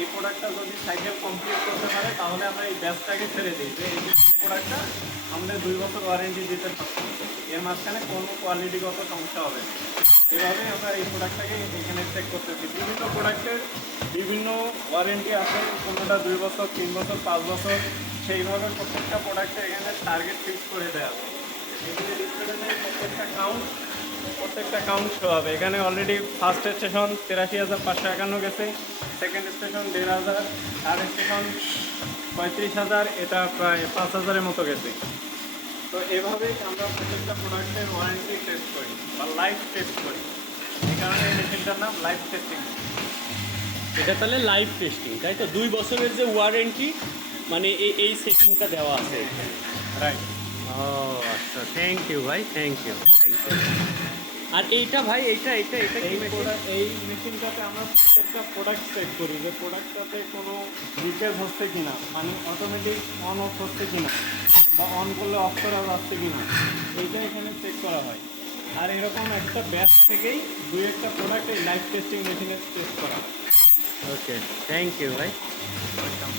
এই প্রোডাক্টটা যদি সাইকেল কমপ্লিট করতে পারে, তাহলে আমরা এই ব্যাচটাকে ছেড়ে দিই। যে এই প্রোডাক্টটা আমাদের দুই বছর ওয়ারেন্টি দিতে সক্ষম এর মাঝখানে কোনো কোয়ালিটিগত সমস্যা হবে না। এভাবে আমরা এই প্রোডাক্টটাকে এখানে চেক করতেছি বিভিন্ন প্রোডাক্টের বিভিন্ন ওয়ারেন্টি আছে। কোনোটা দুই বছর, তিন বছর, পাঁচ বছর, সেইভাবে প্রত্যেকটা প্রোডাক্টে এখানে টার্গেট ফিক্স করে দেওয়া এখানে প্রত্যেকটা কাউন্ট প্রত্যেকটা কাউন্ট শো হবে। এখানে অলরেডি ফার্স্ট স্টেশন তেরাশি হাজার পাঁচশো একান্ন গেছে সেকেন্ড স্টেশন দেড় হাজার থার্ড স্টেশন পঁয়ত্রিশ হাজার এটা প্রায় পাঁচ হাজারের মতো গেছে। তো এভাবেই আমরা প্রত্যেকটা প্রোডাক্টের ওয়ারেন্টি টেস্ট করি বা লাইভ টেস্ট করি। এই কারণে এই মেশিনটার নাম লাইভ টেস্টিং এটা তাহলে লাইভ টেস্টিং তাই তো? দুই বছরের যে ওয়ারেন্টি মানে এই এই সেটিংটা দেওয়া আছে। রাইট ও আচ্ছা। থ্যাংক ইউ ভাই। থ্যাংক ইউ থ্যাংক ইউ আর এইটা ভাই এইটা এইটা এটা এই? এই মেশিনটাতে আমরা প্রত্যেকটা প্রোডাক্ট চেক করি যে প্রোডাক্টটাতে কোনো লিকেজ হচ্ছে কিনা মানে অটোমেটিক অন অফ হচ্ছে কিনা বা অন করলে অফ করা যাচ্ছে কিনা এইটা এখানে চেক করা হয়। আর এরকম একটা ব্যাচ থেকেই দুই একটা প্রোডাক্ট এই লাইভ টেস্টিং মেশিনে টেস্ট করা হয়। ওকে থ্যাংক ইউ ভাই। ওয়েলকাম